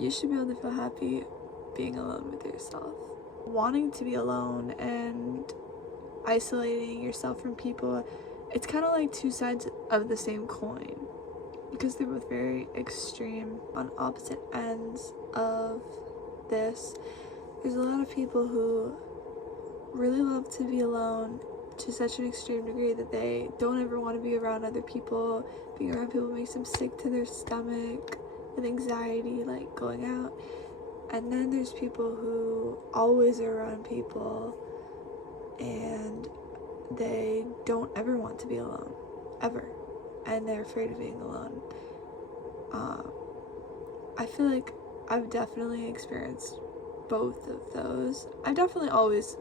you should be able to feel happy being alone with yourself. Wanting to be alone and isolating yourself from people, it's kind of like two sides of the same coin, because they're both very extreme on opposite ends of this. There's a lot of people who really love to be alone to such an extreme degree that they don't ever want to be around other people. Being around people makes them sick to their stomach with anxiety, like going out. And then there's people who always are around people and they don't ever want to be alone, ever, and they're afraid of being alone. I feel like I've definitely experienced both of those. I've definitely always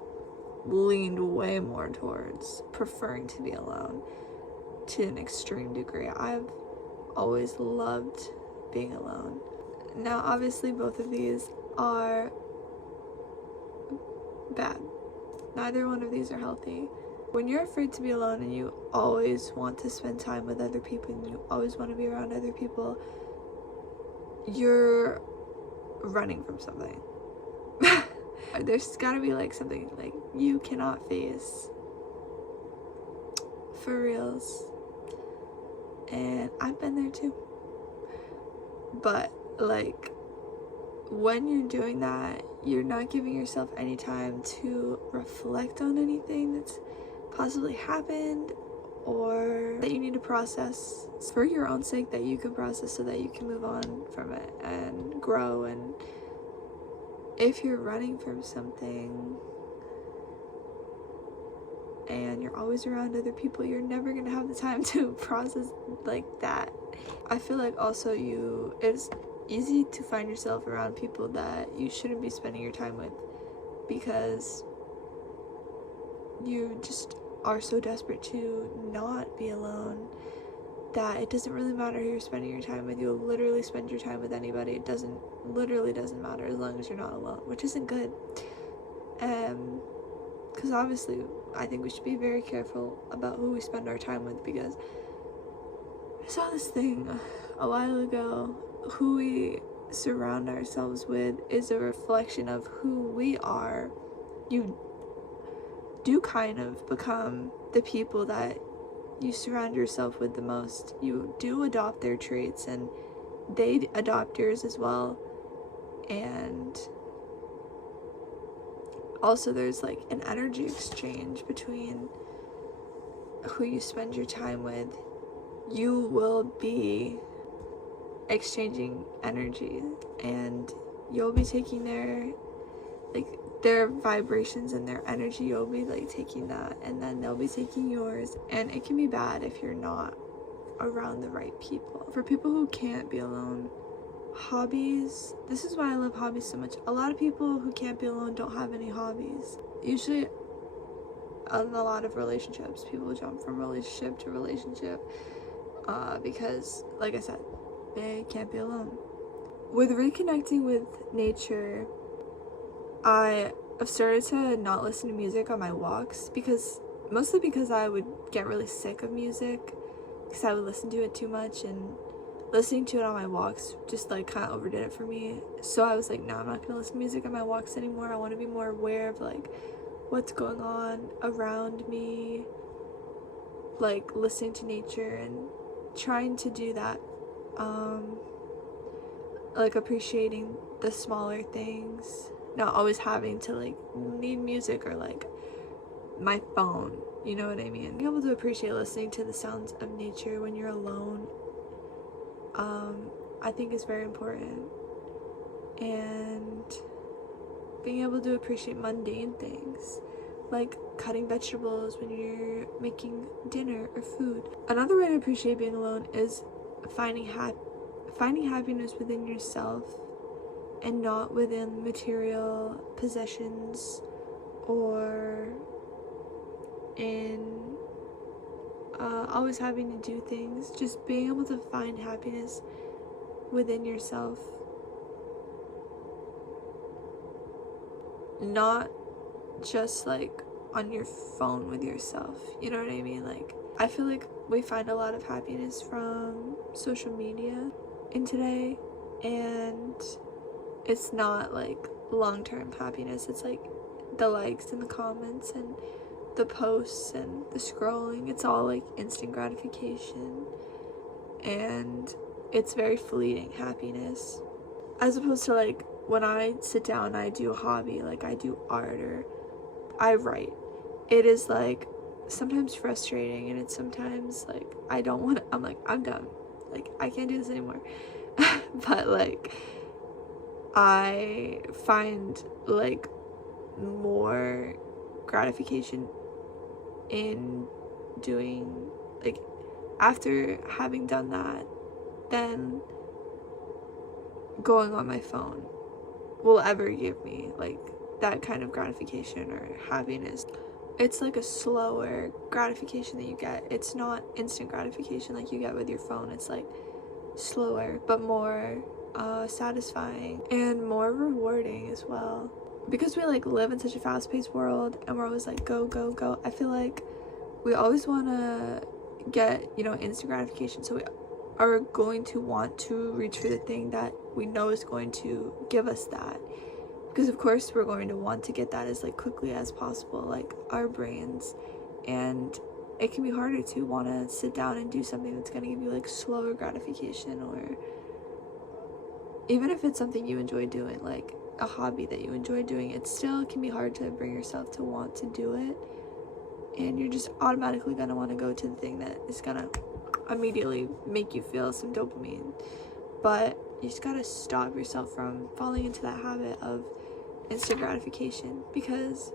leaned way more towards preferring to be alone to an extreme degree. I've always loved being alone. Now, obviously, both of these are bad. Neither one of these are healthy. When you're afraid to be alone and you always want to spend time with other people and you always want to be around other people, you're running from something. There's gotta be like something like you cannot face for reals. And I've been there too. But like, when you're doing that, you're not giving yourself any time to reflect on anything that's possibly happened or that you need to process for your own sake, that you can process so that you can move on from it and grow. And if you're running from something and you're always around other people, you're never gonna have the time to process like that. I feel like also it's easy to find yourself around people that you shouldn't be spending your time with because you just are so desperate to not be alone that it doesn't really matter who you're spending your time with. You'll literally spend your time with anybody. It literally doesn't matter as long as you're not alone, which isn't good. Because obviously I think we should be very careful about who we spend our time with, because I saw this thing a while ago. Who we surround ourselves with is a reflection of who we are. You do kind of become the people that you surround yourself with the most. You do adopt their traits and they adopt yours as well. And also there's like an energy exchange between who you spend your time with. You will be exchanging energy and you'll be taking their vibrations and their energy. You'll be like taking that and then they'll be taking yours, and it can be bad if you're not around the right people. For people who can't be alone, hobbies, this is why I love hobbies so much. A lot of people who can't be alone don't have any hobbies. Usually in a lot of relationships, people jump from relationship to relationship because, like I said, they can't be alone. With reconnecting with nature, I've started to not listen to music on my walks, mostly because I would get really sick of music because I would listen to it too much, and listening to it on my walks just like kind of overdid it for me. So I was like, no, I'm not gonna listen to music on my walks anymore. I want to be more aware of like what's going on around me, like listening to nature and trying to do that, like appreciating the smaller things, not always having to like need music or like my phone, you know what I mean? Being able to appreciate listening to the sounds of nature when you're alone, I think is very important. And being able to appreciate mundane things like cutting vegetables when you're making dinner or food. Another way to appreciate being alone is finding happiness within yourself and not within material possessions or in always having to do things. Just being able to find happiness within yourself, not just like on your phone with yourself, you know what I mean? Like, I feel like we find a lot of happiness from social media in today, and it's not like long-term happiness. It's like the likes and the comments and the posts and the scrolling. It's all like instant gratification, and it's very fleeting happiness, as opposed to like when I sit down and I do a hobby, like I do art or I write. It is like sometimes frustrating, and it's sometimes like I don't want to, I'm like, I'm done, like I can't do this anymore. But like I find like more gratification in doing, like, after having done that, then going on my phone will ever give me like that kind of gratification or happiness. It's like a slower gratification that you get. It's not instant gratification like you get with your phone. It's like slower but more satisfying and more rewarding as well, because we like live in such a fast-paced world and we're always like go go go. I feel like we always want to get, you know, instant gratification, so we are going to want to reach for the thing that we know is going to give us that, because of course we're going to want to get that as like quickly as possible, like our brains. And it can be harder to want to sit down and do something that's going to give you like slower gratification, or even if it's something you enjoy doing, like a hobby that you enjoy doing, it still can be hard to bring yourself to want to do it, and you're just automatically going to want to go to the thing that is going to immediately make you feel some dopamine. But you just got to stop yourself from falling into that habit of instant gratification, because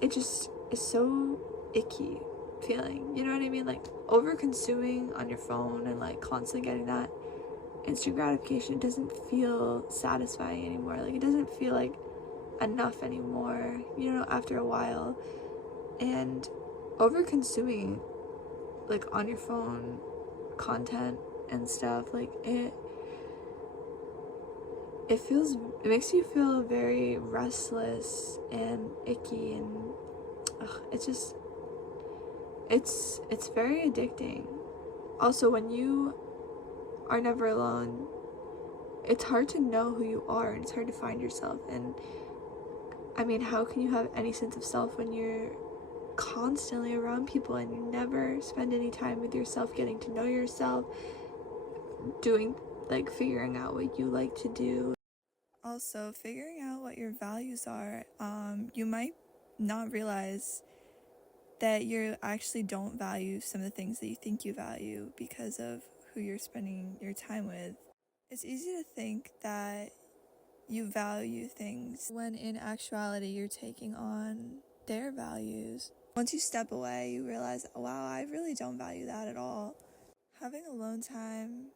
it just is so icky feeling, you know what I mean? Like over consuming on your phone and like constantly getting that instant gratification doesn't feel satisfying anymore. Like it doesn't feel like enough anymore, you know, after a while. And over consuming like on your phone content and stuff, like it makes you feel very restless and icky, and it's very addicting. Also, when you are never alone, it's hard to know who you are, and it's hard to find yourself. And I mean, how can you have any sense of self when you're constantly around people and you never spend any time with yourself, getting to know yourself, doing, like, figuring out what you like to do? Also, figuring out what your values are. You might not realize that you actually don't value some of the things that you think you value because of who you're spending your time with. It's easy to think that you value things when in actuality you're taking on their values. Once you step away, you realize, wow, I really don't value that at all. Having alone time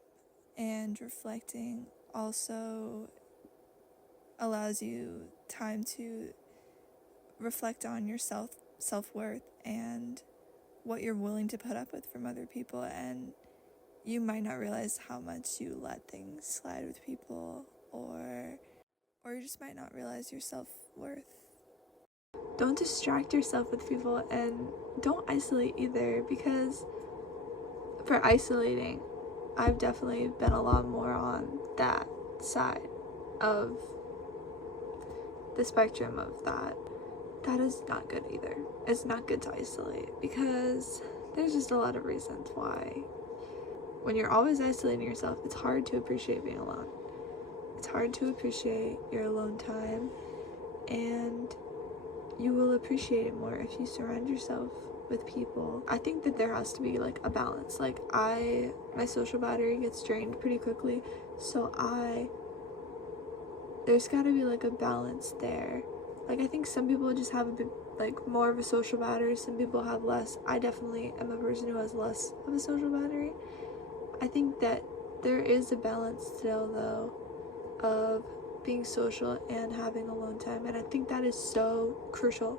and reflecting also allows you time to reflect on your self-worth and what you're willing to put up with from other people. And you might not realize how much you let things slide with people, or you just might not realize your self-worth. Don't distract yourself with people, and don't isolate either, because for isolating, I've definitely been a lot more on that side of the spectrum of that. That is not good either. It's not good to isolate, because there's just a lot of reasons why. When you're always isolating yourself, it's hard to appreciate being alone. It's hard to appreciate your alone time, and you will appreciate it more if you surround yourself with people. I think that there has to be like a balance. Like my social battery gets drained pretty quickly, so there's gotta be like a balance there. Like I think some people just have a bit like more of a social battery, some people have less. I definitely am a person who has less of a social battery. I think that there is a balance still though of being social and having alone time, and I think that is so crucial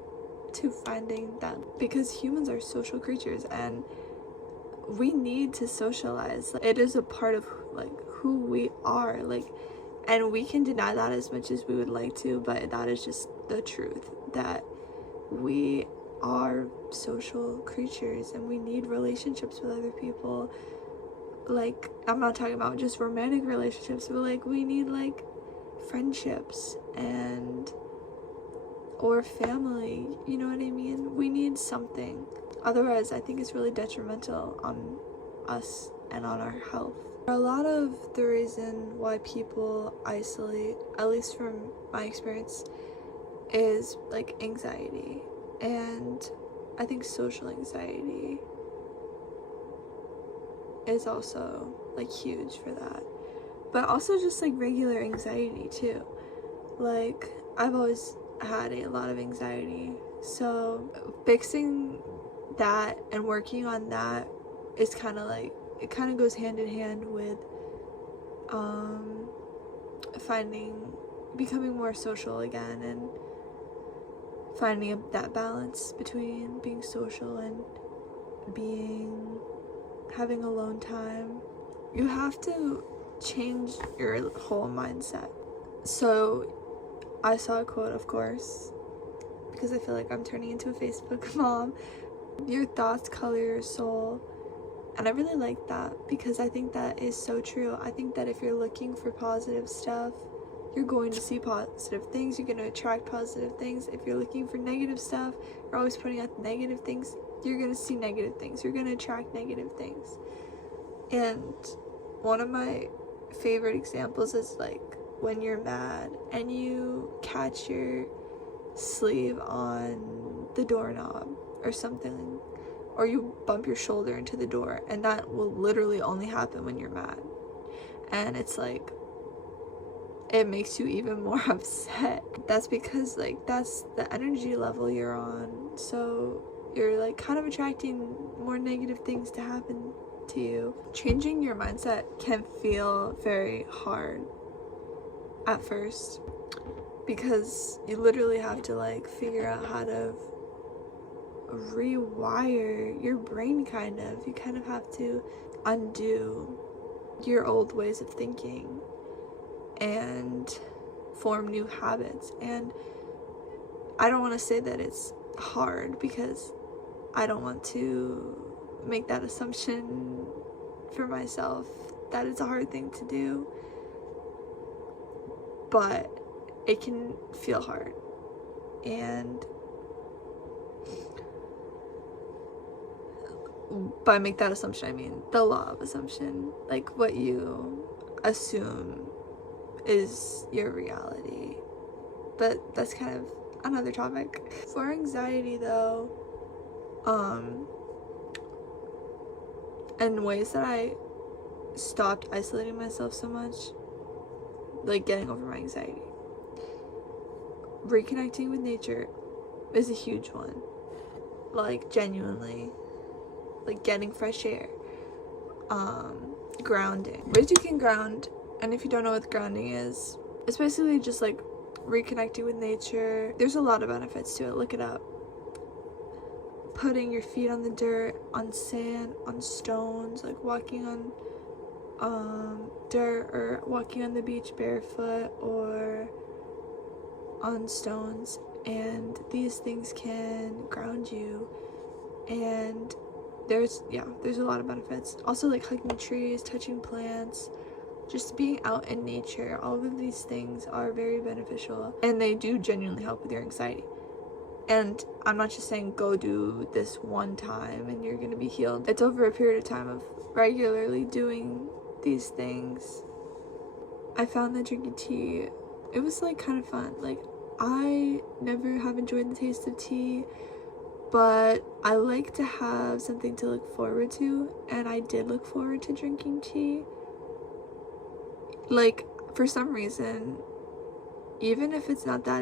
to finding that, because humans are social creatures and we need to socialize. It is a part of like who we are, like, and we can deny that as much as we would like to, but that is just the truth, that we are social creatures and we need relationships with other people. Like, I'm not talking about just romantic relationships, but like we need like friendships and or family, you know what I mean? We need something. Otherwise, I think it's really detrimental on us and on our health. A lot of the reason why people isolate, at least from my experience, is like anxiety. And I think social anxiety is also like huge for that. But also just like regular anxiety too. Like I've always had a lot of anxiety, so fixing that and working on that is kind of like, it kind of goes hand in hand with becoming more social again and finding that balance between being social and having alone time. You have to change your whole mindset. So I saw a quote, of course, because I feel like I'm turning into a Facebook mom. Your thoughts color your soul. And I really like that because I think that is so true. I think that if you're looking for positive stuff, you're going to see positive things. You're going to attract positive things. If you're looking for negative stuff, you're always putting out negative things, you're going to see negative things. You're going to attract negative things. And one of my favorite examples is like when you're mad and you catch your sleeve on the doorknob or something, or you bump your shoulder into the door, and that will literally only happen when you're mad. And it's like, it makes you even more upset. That's because like that's the energy level you're on, so you're like kind of attracting more negative things to happen to you. Changing your mindset can feel very hard at first because you literally have to like figure out how to rewire your brain. You kind of have to undo your old ways of thinking and form new habits. And I don't want to say that it's hard because I don't want to make that assumption for myself that it's a hard thing to do, but it can feel hard. And by make that assumption, I mean the law of assumption, like what you assume is your reality. But that's kind of another topic. For anxiety though, and ways that I stopped isolating myself so much, like getting over my anxiety, reconnecting with nature is a huge one. Like genuinely, like getting fresh air, grounding. Ways you can ground, and if you don't know what grounding is, it's basically just like reconnecting with nature. There's a lot of benefits to it, look it up. Putting your feet on the dirt, on sand, on stones, like walking on dirt, or walking on the beach barefoot or on stones, and these things can ground you. And there's a lot of benefits. Also like hugging trees, touching plants, just being out in nature. All of these things are very beneficial, and they do genuinely help with your anxiety. And I'm not just saying go do this one time and you're gonna be healed. It's over a period of time of regularly doing these things. I found that drinking tea, it was like kind of fun. Like I never have enjoyed the taste of tea, but I like to have something to look forward to, and I did look forward to drinking tea. Like for some reason, even if it's not that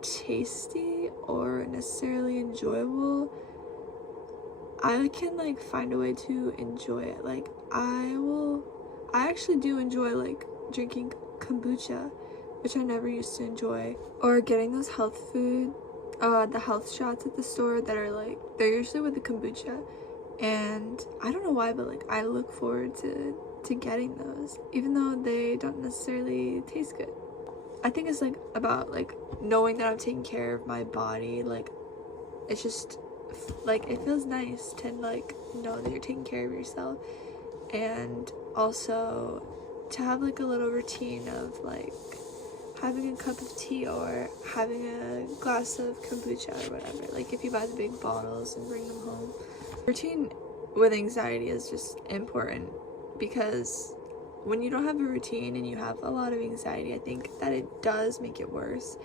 tasty or necessarily enjoyable, I can like find a way to enjoy it. Like I actually do enjoy like drinking kombucha, which I never used to enjoy, or getting those the health shots at the store that are like, they're usually with the kombucha, and I don't know why, but like I look forward to getting those, even though they don't necessarily taste good. I think it's like about like knowing that I'm taking care of my body. Like it's just like it feels nice to like know that you're taking care of yourself, and also to have like a little routine of like having a cup of tea or having a glass of kombucha or whatever. Like if you buy the big bottles and bring them home. Routine with anxiety is just important because when you don't have a routine and you have a lot of anxiety, I think that it does make it worse.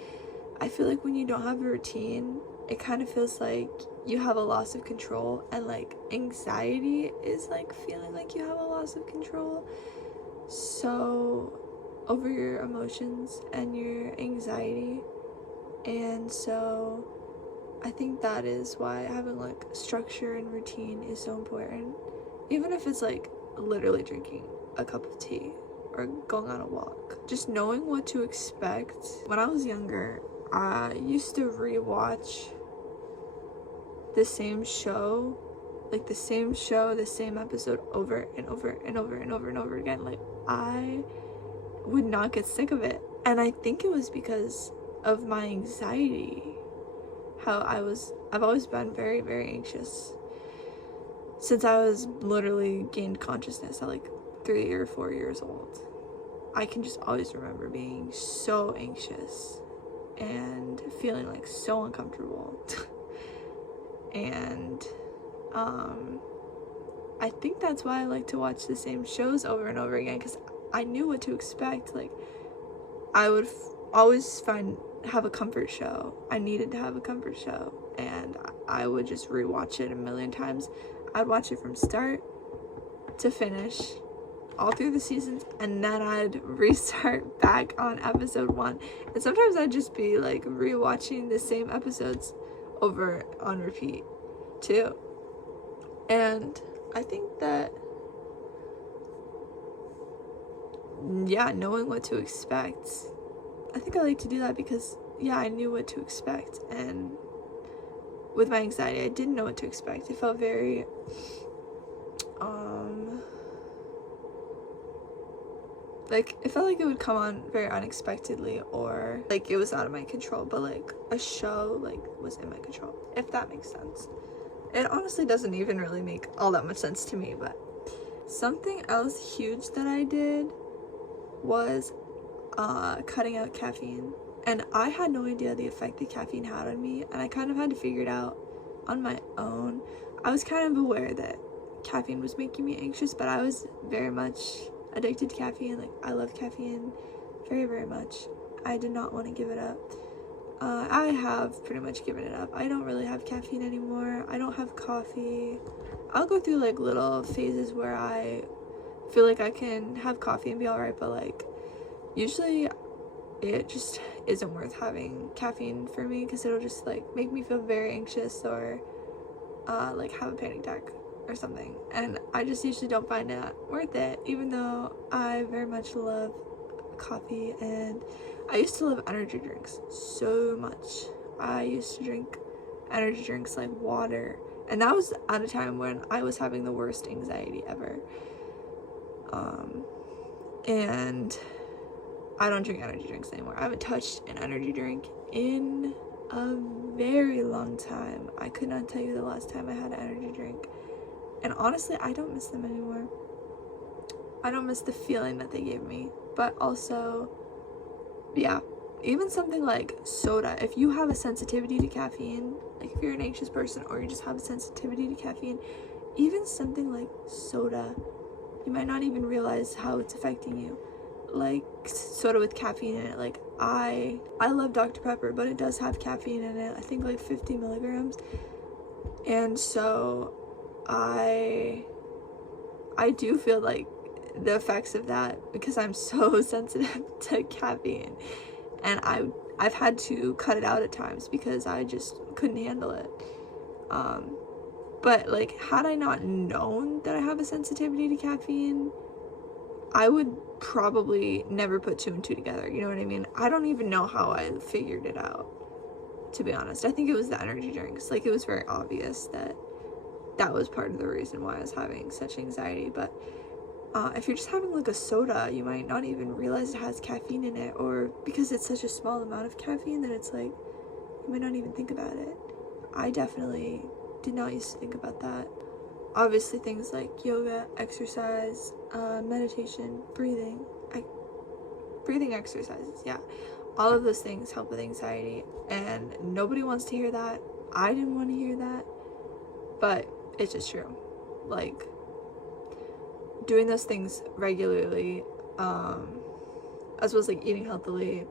I feel like when you don't have a routine, it kind of feels like you have a loss of control, and like anxiety is like feeling like you have a loss of control over your emotions and your anxiety. And so I think that is why having like structure and routine is so important, even if it's like literally drinking a cup of tea or going on a walk. Just knowing what to expect. When I was younger, I used to rewatch the same show, the same episode over and over and over and over and over again. Like, I would not get sick of it. And I think it was because of my anxiety. I've always been very, very anxious since I was literally gained consciousness at like 3 or 4 years old. I can just always remember being so anxious and feeling like so uncomfortable. And I think that's why I like to watch the same shows over and over again, because I knew what to expect. Like, I would always have a comfort show. I needed to have a comfort show, and I would just rewatch it a million times. I'd watch it from start to finish, all through the seasons, and then I'd restart back on episode 1. And sometimes I'd just be like rewatching the same episodes over on repeat too. And I think that, yeah, knowing what to expect, I think I like to do that because, yeah, I knew what to expect. And with my anxiety, I didn't know what to expect. It felt very it felt like it would come on very unexpectedly, or like it was out of my control, but like a show was in my control, if that makes sense. It honestly doesn't even really make all that much sense to me. But something else huge that I did was cutting out caffeine. And I had no idea the effect that caffeine had on me, and I kind of had to figure it out on my own. I was kind of aware that caffeine was making me anxious, but I was very much addicted to caffeine. Like, I love caffeine very, very much. I did not want to give it up. I have pretty much given it up. I don't really have caffeine anymore. I don't have coffee. I'll go through like little phases where I feel like I can have coffee and be alright, but like usually it just isn't worth having caffeine for me, because it'll just like make me feel very anxious, or like have a panic attack or something. And I just usually don't find it worth it, even though I very much love coffee. And I used to love energy drinks so much. I used to drink energy drinks like water, and that was at a time when I was having the worst anxiety ever. And I don't drink energy drinks anymore. I haven't touched an energy drink in a very long time. I could not tell you the last time I had an energy drink. And honestly, I don't miss them anymore. I don't miss the feeling that they gave me. But also, yeah, even something like soda. If you have a sensitivity to caffeine, like if you're an anxious person or you just have a sensitivity to caffeine, even something like soda, you might not even realize how it's affecting you. Like soda with caffeine in it. Like I love Dr. Pepper, but it does have caffeine in it. I think like 50 milligrams. And so I do feel like the effects of that, because I'm so sensitive to caffeine, and I've had to cut it out at times because I just couldn't handle it. But like, had I not known that I have a sensitivity to caffeine, I would probably never put 2 and 2 together, you know what I mean? I don't even know how I figured it out, to be honest. I think it was the energy drinks. Like, it was very obvious that was part of the reason why I was having such anxiety. But if you're just having like a soda, you might not even realize it has caffeine in it, or because it's such a small amount of caffeine that it's like, you might not even think about it. I definitely did not used to think about that. Obviously things like yoga, exercise, meditation, breathing exercises, yeah, All of those things help with anxiety, and nobody wants to hear that. I didn't want to hear that, but it's just true. Like, doing those things regularly, as well as like eating healthily,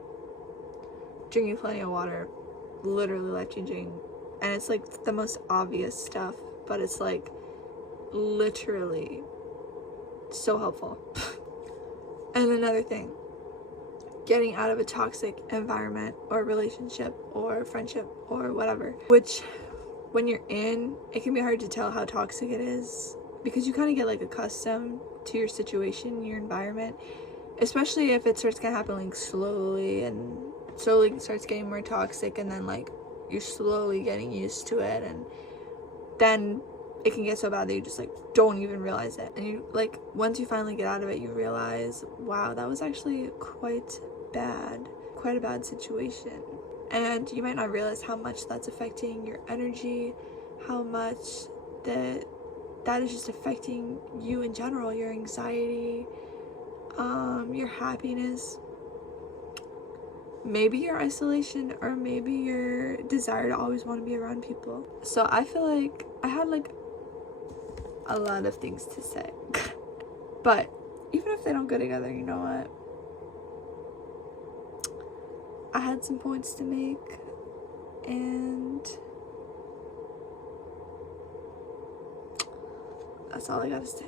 drinking plenty of water, literally life-changing. And it's like the most obvious stuff, but it's like literally so helpful. And another thing, getting out of a toxic environment or relationship or friendship or whatever, which when you're in, it can be hard to tell how toxic it is, because you kind of get like accustomed to your situation, your environment, especially if it starts gonna happen like slowly starts getting more toxic, and then like you're slowly getting used to it, and then it can get so bad that you just like don't even realize it. And you like, once you finally get out of it, you realize, wow, that was actually quite a bad situation. And you might not realize how much that's affecting your energy, how much that is just affecting you in general, your anxiety, your happiness, maybe your isolation, or maybe your desire to always want to be around people. So I feel like I had like a lot of things to say. But even if they don't go together, you know what? I had some points to make, and that's all I gotta say.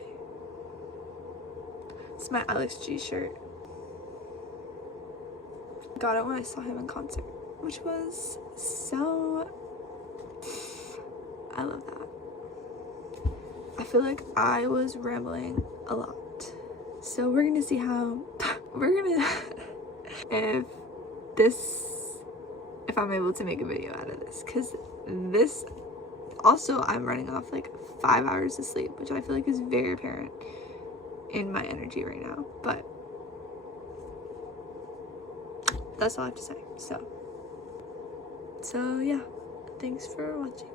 It's my Alex G shirt. Got it when I saw him in concert, which was so... I love that. I feel like I was rambling a lot. So we're gonna see how... if I'm able to make a video out of this, because this... Also, I'm running off like 5 hours of sleep, which I feel like is very apparent in my energy right now. But that's all I have to say. So yeah, thanks for watching.